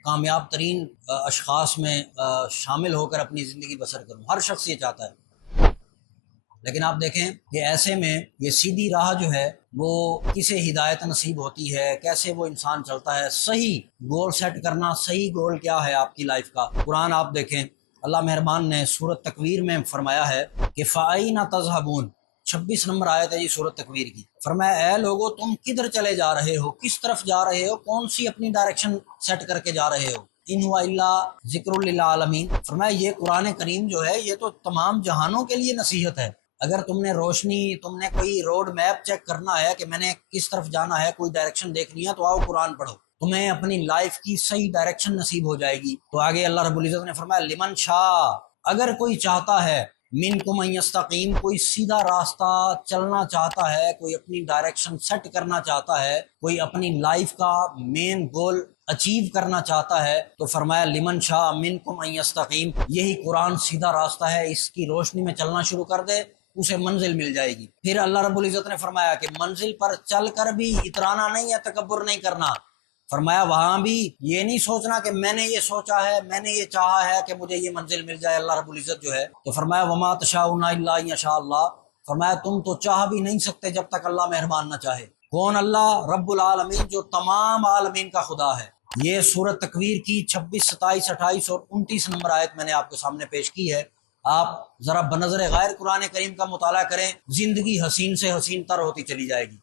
कामयाब तरीन अशखास में शामिल होकर अपनी ज़िंदगी बसर करूँ। हर शख्स ये चाहता है। लेकिन आप देखें कि ऐसे में ये सीधी राह जो है वो किसे हिदायत नसीब होती है, कैसे वो इंसान चलता है। सही गोल सेट करना, सही गोल क्या है आपकी लाइफ का। कुरान आप देखें, अल्लाह मेहरबान ने सूरत तकवीर में फरमाया है कि फ़ाइना तज़हबून, 26 नंबर आयत है जी सूरत तकवीर की। फरमाया, ए लोगो तुम किधर चले जा रहे हो, किस तरफ जा रहे हो, कौन सी अपनी डायरेक्शन सेट करके जा रहे हो। इन हुआ इल्ला ज़िक्रुल लिल आलमीन। फरमाया ये कुरान करीम जो है ये तो तमाम जहानों के लिए नसीहत है। अगर तुमने रोशनी, तुमने कोई रोड मैप चेक करना है कि मैंने किस तरफ जाना है, कोई डायरेक्शन देखनी है, तो आओ कुरान पढ़ो, तुम्हें अपनी लाइफ की सही डायरेक्शन नसीब हो जाएगी। तो आगे अल्लाह रब्बुल इज़्ज़त ने फरमाया, लिमन शाह, अगर कोई चाहता है, मिनकुम यस्तकीम, कोई सीधा रास्ता चलना चाहता है, कोई अपनी डायरेक्शन सेट करना चाहता है, कोई अपनी लाइफ का मेन गोल अचीव करना चाहता है, तो फरमाया लिमन शाह मिनकुम यस्तकीम, यही कुरान सीधा रास्ता है, इसकी रोशनी में चलना शुरू कर दे, उसे मंजिल मिल जाएगी। फिर अल्लाह रब्बुल इज़्ज़त ने फरमाया कि मंजिल पर चलकर भी इतराना नहीं है, तकब्बुर नहीं करना। फरमाया वहां भी ये नहीं सोचना कि मैंने ये सोचा है, मैंने ये चाहा है कि मुझे ये मंजिल मिल जाए। अल्लाह रब्बुल इज़्ज़त जो है, तो फरमाया वमा तशाउना इल्ला यशा अल्लाह, फरमाया तुम तो चाह भी नहीं सकते जब तक अल्लाह मेहरबान ना चाहे। कौन? अल्लाह रब्बुल आलमीन, जो तमाम आलमीन का खुदा है। ये सूरत तकवीर की 26, 27, 28 और 29 नंबर आयत मैंने आपके सामने पेश की है। आप जरा बनज़र गैर कुरान करीम का मुताला करें, जिंदगी हसीन से हसीन तर होती चली जाएगी।